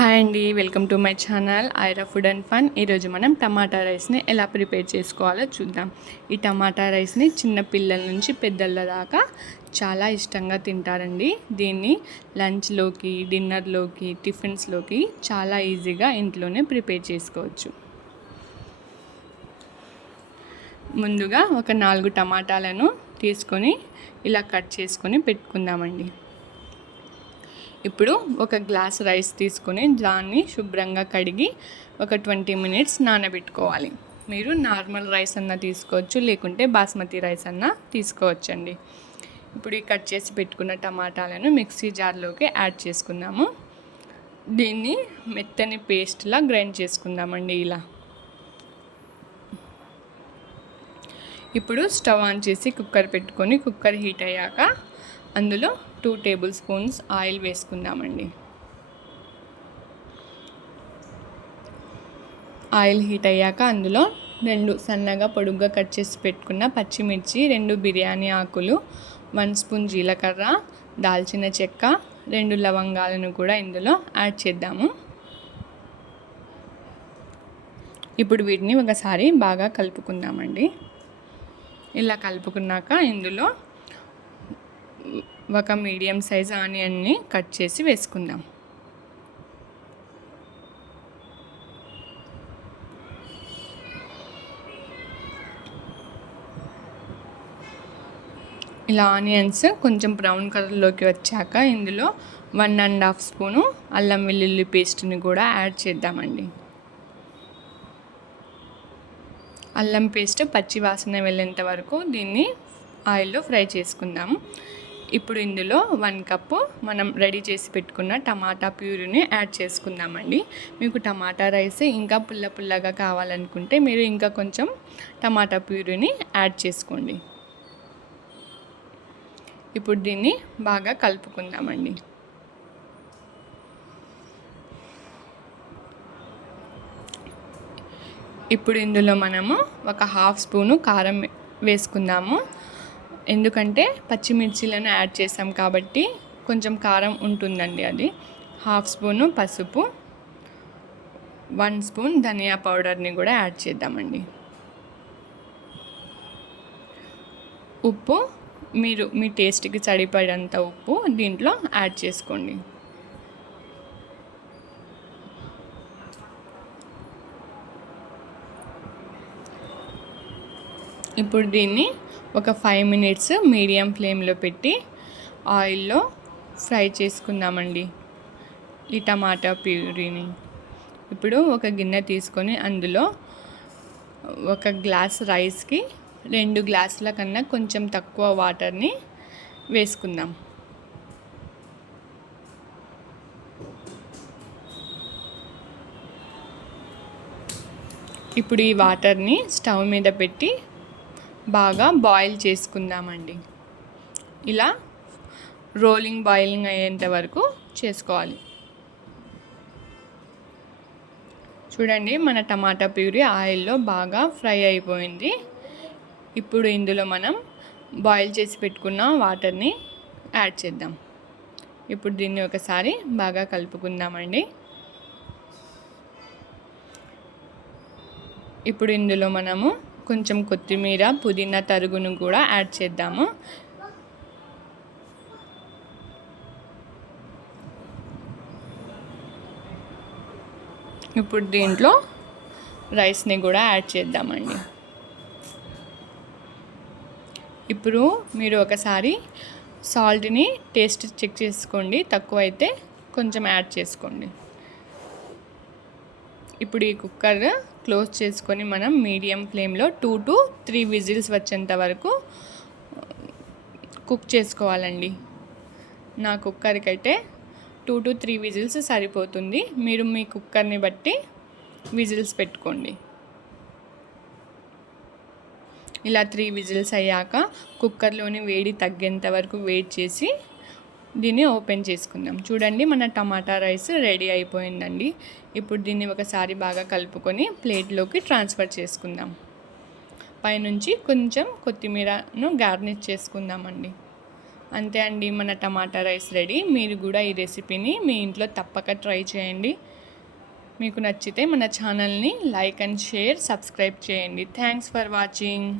Hi అండి, welcome to my channel Aira food and fun. ఈరోజు మనం టమాటా రైస్ని ఎలా ప్రిపేర్ చేసుకోవాలో చూద్దాం. ఈ టమాటా రైస్ని చిన్న పిల్లల నుంచి పెద్దల దాకా చాలా ఇష్టంగా తింటారండి. దీన్ని లంచ్లోకి, డిన్నర్లోకి, టిఫిన్స్లోకి చాలా ఈజీగా ఇంట్లోనే ప్రిపేర్ చేసుకోవచ్చు. ముందుగా ఒక 4 టమాటాలను తీసుకొని ఇలా కట్ చేసుకొని పెట్టుకుందామండి. ఇప్పుడు ఒక గ్లాస్ రైస్ తీసుకొని దాన్ని శుభ్రంగా కడిగి ఒక 20 మినిట్స్ నానబెట్టుకోవాలి. మీరు నార్మల్ రైస్ అన్నా తీసుకోవచ్చు, లేకుంటే బాస్మతి రైస్ అన్నా తీసుకోవచ్చండి. ఇప్పుడు ఈ కట్ చేసి పెట్టుకున్న టమాటాలను మిక్సీ జార్లోకి యాడ్ చేసుకుందాము. దీన్ని మెత్తని పేస్ట్లా గ్రైండ్ చేసుకుందామండి. ఇలా ఇప్పుడు స్టవ్ ఆన్ చేసి కుక్కర్ పెట్టుకొని కుక్కర్ హీట్ అయ్యాక అందులో 2 టేబుల్ స్పూన్స్ ఆయిల్ వేసుకుందామండి. ఆయిల్ హీట్ అయ్యాక అందులో 2 సన్నగా పొడుగ్గా కట్ చేసి పెట్టుకున్న పచ్చిమిర్చి, 2 బిర్యానీ ఆకులు, 1 స్పూన్ జీలకర్ర, దాల్చిన చెక్క, 2 లవంగాలను కూడా ఇందులో యాడ్ చేద్దాము. ఇప్పుడు వీటిని ఒకసారి బాగా కలుపుకుందామండి. ఇలా కలుపుకున్నాక ఇందులో ఒక మీడియం సైజ్ ఆనియన్ని కట్ చేసి వేసుకుందాం. ఇలా ఆనియన్స్ కొంచెం బ్రౌన్ కలర్లోకి వచ్చాక ఇందులో 1.5 స్పూను అల్లం వెల్లుల్లి పేస్ట్ని కూడా యాడ్ చేద్దామండి. అల్లం పేస్ట్ పచ్చి వాసన వెళ్ళేంత వరకు దీన్ని ఆయిల్లో ఫ్రై చేసుకుందాము. ఇప్పుడు ఇందులో 1 కప్పు మనం రెడీ చేసి పెట్టుకున్న టమాటా ప్యూరీని యాడ్ చేసుకుందామండి. మీకు టమాటా రైస్ ఇంకా పుల్లగా కావాలనుకుంటే మీరు ఇంకా కొంచెం టమాటా ప్యూరీని యాడ్ చేసుకోండి. ఇప్పుడు దీన్ని బాగా కలుపుకుందామండి. ఇప్పుడు ఇందులో మనము ఒక 1/2 స్పూను కారం వేసుకుందాము. ఎందుకంటే పచ్చిమిర్చిలను యాడ్ చేసాం కాబట్టి కొంచెం కారం ఉంటుందండి. అది 1/2 స్పూను పసుపు, 1 స్పూన్ ధనియా పౌడర్ని కూడా యాడ్ చేద్దామండి. ఉప్పు మీరు మీ టేస్ట్కి సరిపడంత ఉప్పు దీంట్లో యాడ్ చేసుకోండి. ఇప్పుడు దీన్ని ఒక 5 మినిట్స్ మీడియం ఫ్లేమ్లో పెట్టి ఆయిల్లో ఫ్రై చేసుకుందామండి ఈ టమాటా ప్యూరీని. ఇప్పుడు ఒక గిన్నె తీసుకొని అందులో ఒక గ్లాస్ రైస్కి 2 గ్లాసుల కన్నా కొంచెం తక్కువ వాటర్ని వేసుకుందాం. ఇప్పుడు ఈ వాటర్ని స్టవ్ మీద పెట్టి బాగా బాయిల్ చేసుకుందామండి. ఇలా బాయిలింగ్ అయ్యేంత వరకు చేసుకోవాలి. చూడండి, మన టమాటా ప్యూరీ ఆయిల్లో బాగా ఫ్రై అయిపోయింది. ఇప్పుడు ఇందులో మనం బాయిల్ చేసి పెట్టుకున్న వాటర్ని యాడ్ చేద్దాం. ఇప్పుడు దీన్ని ఒకసారి బాగా కలుపుకుందామండి. ఇప్పుడు ఇందులో మనము కొంచెం కొత్తిమీర, పుదీనా తరుగును కూడా యాడ్ చేద్దాము. ఇప్పుడు దీంట్లో రైస్ని కూడా యాడ్ చేద్దామండి. ఇప్పుడు మీరు ఒకసారి సాల్ట్ని టేస్ట్ చెక్ చేసుకోండి, తక్కువైతే కొంచెం యాడ్ చేసుకోండి. ఇప్పుడు ఈ కుక్కర్ క్లోజ్ చేసుకొని మనం మీడియం ఫ్లేమ్లో 2 to 3 విజిల్స్ వచ్చేంత వరకు కుక్ చేసుకోవాలండి. నా కుక్కర్కి అయితే 2 to 3 విజిల్స్ సరిపోతుంది. మీరు మీ కుక్కర్ని బట్టి విజిల్స్ పెట్టుకోండి. ఇలా 3 విజిల్స్ అయ్యాక కుక్కర్లోని వేడి తగ్గేంత వరకు వెయిట్ చేసి దీన్ని ఓపెన్ చేసుకుందాం. చూడండి, మన టమాటా రైస్ రెడీ అయిపోయిందండి. ఇప్పుడు దీన్ని ఒకసారి బాగా కలుపుకొని ప్లేట్లోకి ట్రాన్స్ఫర్ చేసుకుందాం. పైనుంచి కొంచెం కొత్తిమీరను గార్నిష్ చేసుకుందామండి. అంతే అండి, మన టమాటా రైస్ రెడీ. మీరు కూడా ఈ రెసిపీని మీ ఇంట్లో తప్పక ట్రై చేయండి. మీకు నచ్చితే మన ఛానల్ని లైక్ అండ్ షేర్, సబ్స్క్రైబ్ చేయండి. Thanks for watching.